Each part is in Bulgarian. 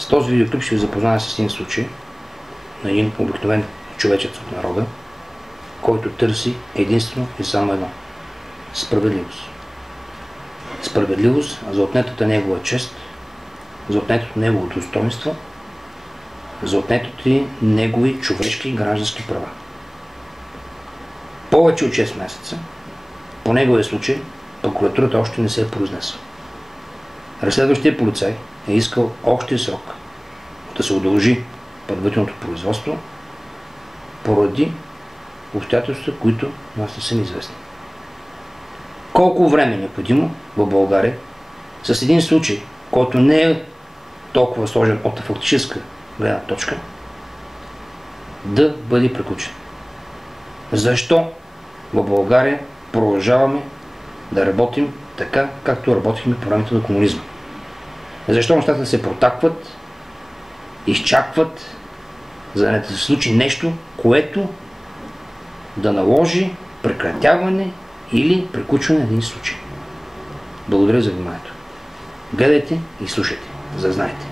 С този видеоклип ще ви запозная с един случай на един обикновен човечец от народа, който търси единствено и само едно – справедливост. Справедливост за отнетата негова чест, за отнетото негово достоинство, за отнетите негови човешки и граждански права. Повече от 6 месеца по неговия случай прокуратурата още не се е произнесла. Разследващият полицай е искал още срок да се удължи предварителното производство поради обстоятелства, които нас не са неизвестни. Колко време е необходимо в България с един случай, който не е толкова сложен от фактическа гледна точка, да бъде приключен? Защо в България продължаваме да работим така, както работихме по времето на комунизма? Защо нещата се протакват, изчакват, за да не се случи нещо, което да наложи прекратяване или приключване на един случай? Благодаря за вниманието. Гледайте и слушайте, за да знаете.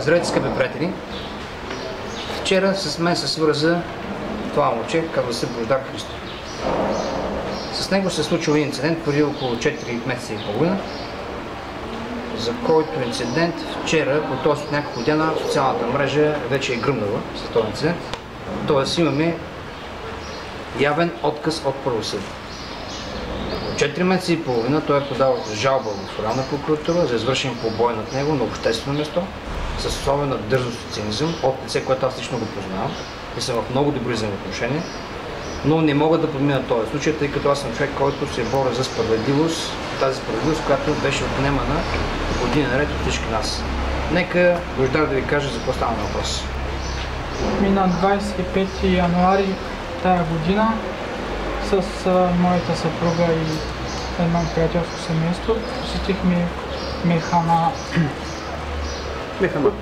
Здравейте, скъпи приятели! Вчера с мен се свърза това момче, казва се Бождар Христов. С него се случил един инцидент преди около 4 месеца и половина, за който инцидент вчера, по този от няколко дена, социалната мрежа вече е гръмнала с този инцидент. Тоест имаме явен отказ от правосъдие. От 4 месеца и половина той е подал жалба в Федерална прокуратура за извършен побой над него на обществено място с особена дързост и цинизъм от лице, което аз лично го познавам и съм в много добри взаимоотношения, но не мога да подмина този случай, тъй като аз съм човек, който се бори за справедливост, тази справедливост, която беше отнемана години наред от всички нас. Нека Бождар да ви каже за какво става въпрос. На 25 януари тая година с моята съпруга и едно приятелско семейство посетихме Механа.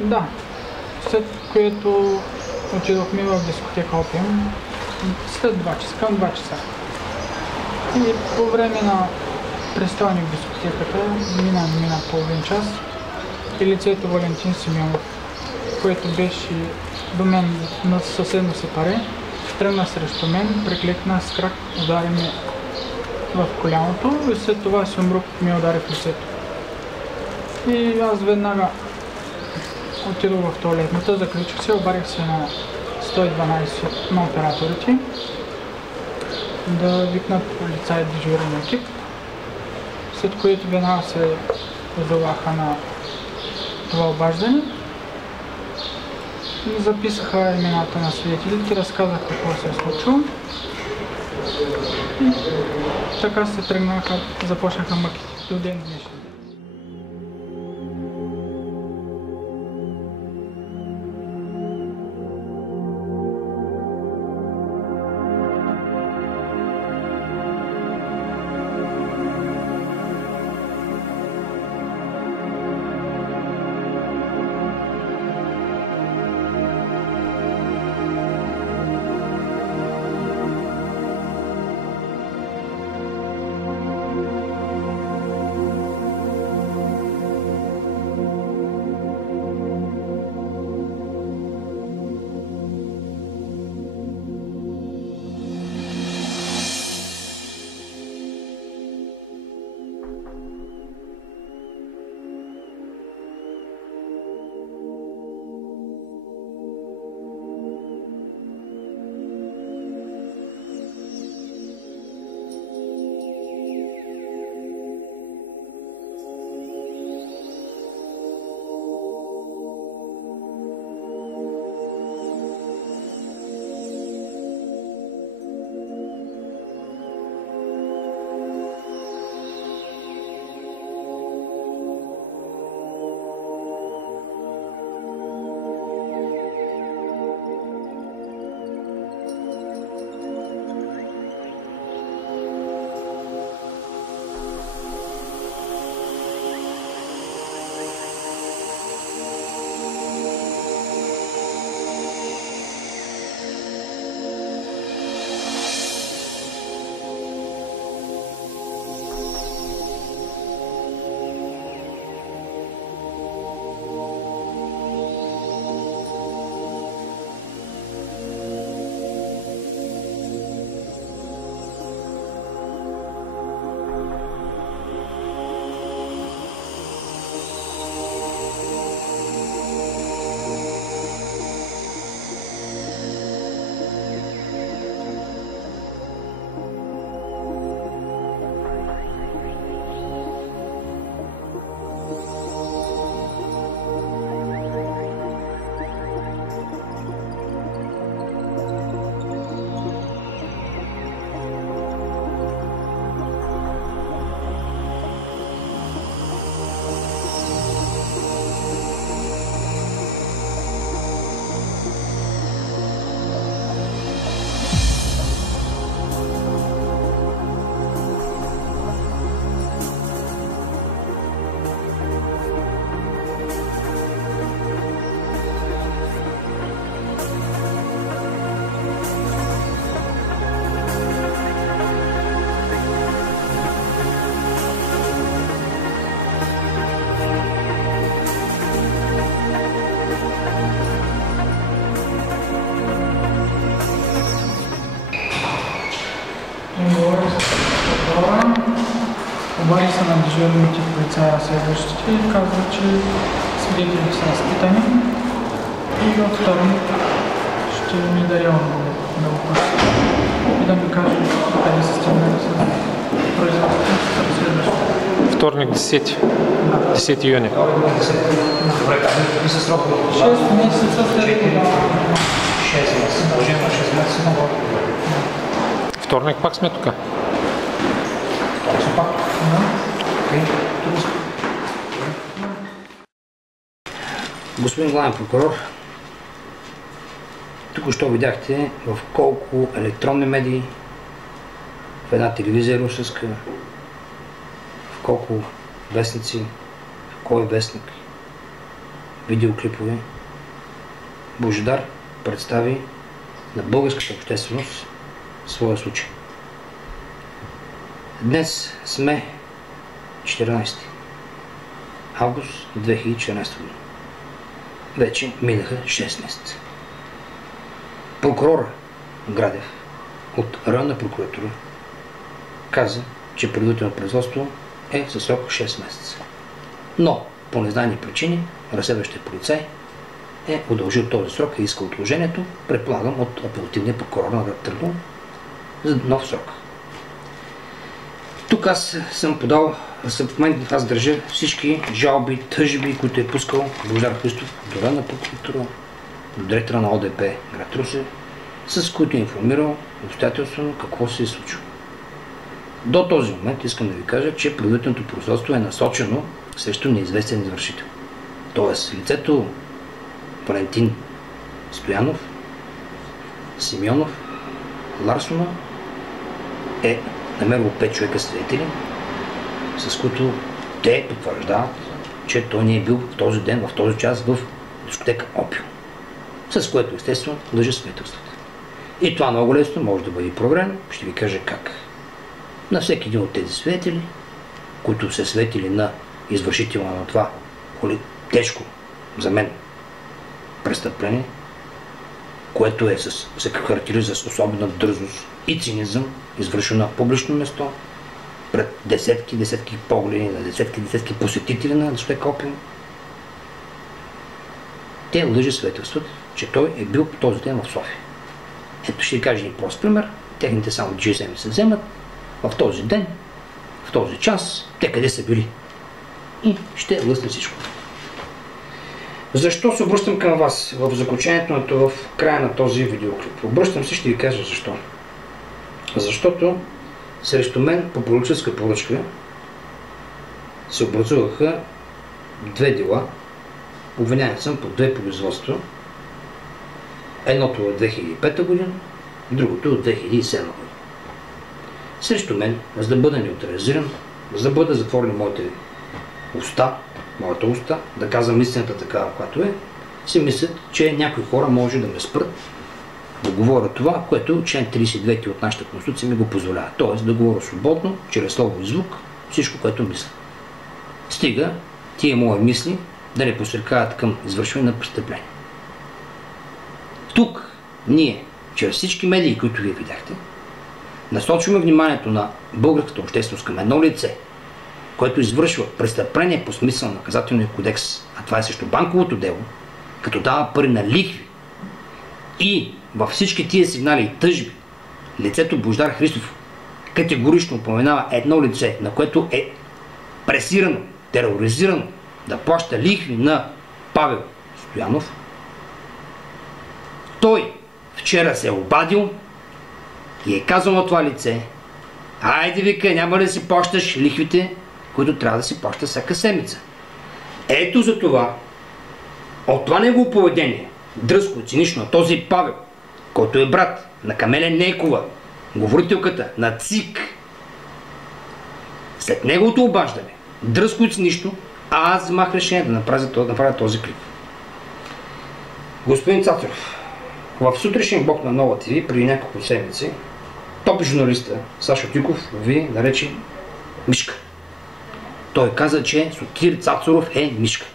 Да. След което отидохме в дискотека Опиум след 2 часа, към 2 часа. И по време на престояне в дискотеката мина половин час и лицето Валентин Симеонов, което беше до мен на съседно се паре, тръгна срещу мен, прикликна с крак, удари ме в коляното и след това Сюмрук ми удари в лицето. И аз веднага отидох в тоалетната, заключих се, обадих се на 112 на операторите да викнат полицай дежурен екип, след което веднага се позоваха на това обаждане. Записаха имената на свидетелите, разказаха какво се е случило и така се тръгнаха, започнаха мъките до ден днешен. Обади се на дежурните полицаи разследващите и казва, че свидетелите са разпитани и от вторник ще ми даде отговор на въпросите и да ми каже къде се стигнали с производството с разследващите. Вторник 10 юни. Добре, какви са срокове? 6 месеца след това. 6 месеца, продължение на 6 месеца. Вторник пак сме тук. Точно пак. Господин главен прокурор, току-що видяхте в колко електронни медии, в една телевизия русска, в колко вестници, в кой вестник, видеоклипове, Божидар представи на българската общественост своя случай. Днес сме 14 август 2014 година. Вече минаха 6 месеца. Прокурора Градев от районна прокуратура каза, че предварителното производство е със срок 6 месеца. Но по незнайни причини разследващия полицай е удължил този срок и иска отложението, предполагам от апелативния прокурор на град Търново за нов срок. Тук аз съм подал, в момента аз държа всички жалби, тъжби, които е пускал Божидар Христов до районна прокуратура, до директора на ОДП град Русе, с които е информирал обстоятелствено какво се е случило. До този момент искам да ви кажа, че предварителното производство е насочено срещу неизвестен извършител. Тоест лицето Валентин Стоянов, Симеонов, Ларсона е намерило 5 човека свидетели, с които те потвърждават, че той не е бил в този ден, в този час в дискотека Опиум. С което естествено лъже свидетелствата. И това много лесно може да бъде проверено, ще ви кажа как. На всеки един от тези свидетели, които са свидетели на извършителя на това тежко за мен престъпление, което се характеризира с особена дръзост и цинизъм, извършено на публично место, пред десетки погледи на десетки посетители на дискотека Опиум. Те лъжесвидетелстват, че той е бил по този ден в София. Ето ще ви кажа един прост пример. Техните само GSM се вземат в този ден, в този час, те къде са били. И ще лъсне всичко. Защо се обръщам към вас в заключението в края на този видеоклип? Обръщам се, ще ви кажа защо. Защото срещу мен по политическа поръчка се образуваха 2 дела. Обвиняван съм по 2 производства. Едното от 2005 година, другото от 2007 година. Срещу мен, за да бъда неутрализиран, за да бъда затворен моята уста, да казвам истината такава, която е, си мислят, че някои хора може да ме спрат да говоря това, което член 32 от нашата конституция ми го позволява. Тоест да говоря свободно, чрез слово и звук, всичко, което мисля. Стига тия мои мисли да не посъркават към извършване на престъпление. Тук ние, чрез всички медии, които вие видяхте, насочваме вниманието на българската общественост към едно лице, което извършва престъпление по смисъл на наказателния кодекс, а това е срещу банковото дело, като дава пари на лихви. И във всички тия сигнали и тъжби, лицето Божидар Христов категорично упоменава едно лице, на което е пресирано, тероризирано да плаща лихви на Павел Стоянов. Той вчера се е обадил и е казал на това лице: айде, вика, няма да си плащаш лихвите, които трябва да си плаща всяка седмица. Ето за това, от това негово поведение, дръзко, цинично, на този Павел, който е брат на Камеля Нейкова, говорителката на ЦИК, след неговото обаждане, дръзко и цинично, аз вземах решение да направя този клип. Господин Цацаров, в сутрешен блок на Нова ТВ преди няколко седмици, топ журналиста Сашо Тюков ви нарече мишка. Той каза, че Сотир Цацаров е мишка.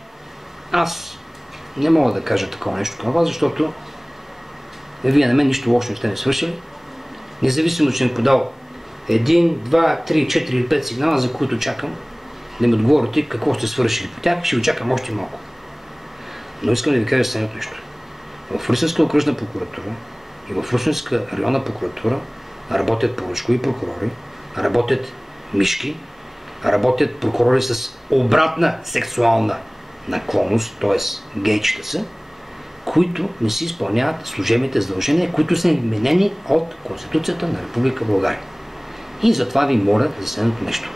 Аз не мога да кажа такова нещо към вас, защото вие на мен нищо лошо не сте не свършили. Независимо, че ми подал 1, 2, 3, 4 или 5 сигнала, за които чакам да ми отговорите какво сте свършили по тях. Ще ви чакам още малко. Но искам да ви кажа следното нещо. В Русенска окръжна прокуратура и в Русенска районна прокуратура работят поръчкови прокурори, работят мишки, работят прокурори с обратна сексуална наклонност, т.е. гейчета са, които не си изпълняват служебните задължения, които са вменени от Конституцията на Република България. И затова ви моля за следното нещо.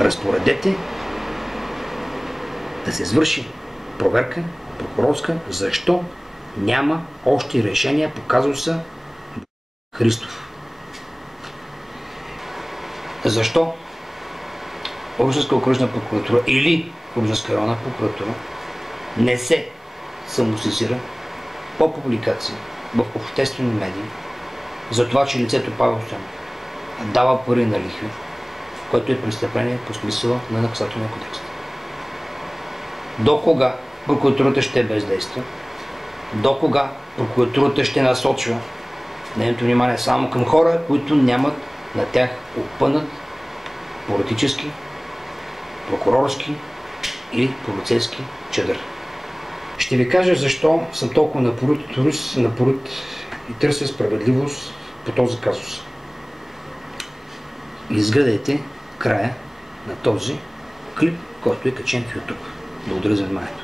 Разпоредете да се извърши проверка прокурорска, защо няма още решения по казуса Христов. Защо Русенска окръжна прокуратура или Русенска районна прокуратура не се самосезира по публикации в обществени медии за това, че лицето Павел Стоянов дава пари на лихви, което е престъпление по смисъла на наказателния кодекс. До кога прокуратурата ще бездейства? До кога прокуратурата ще насочва нейното внимание само към хора, които нямат на тях опънат политически, прокурорски или полицейски чадър? Ще ви кажа защо съм толкова напорит и търся справедливост по този казус. Изгледайте края на този клип, който е качен в YouTube. Благодаря за вниманието.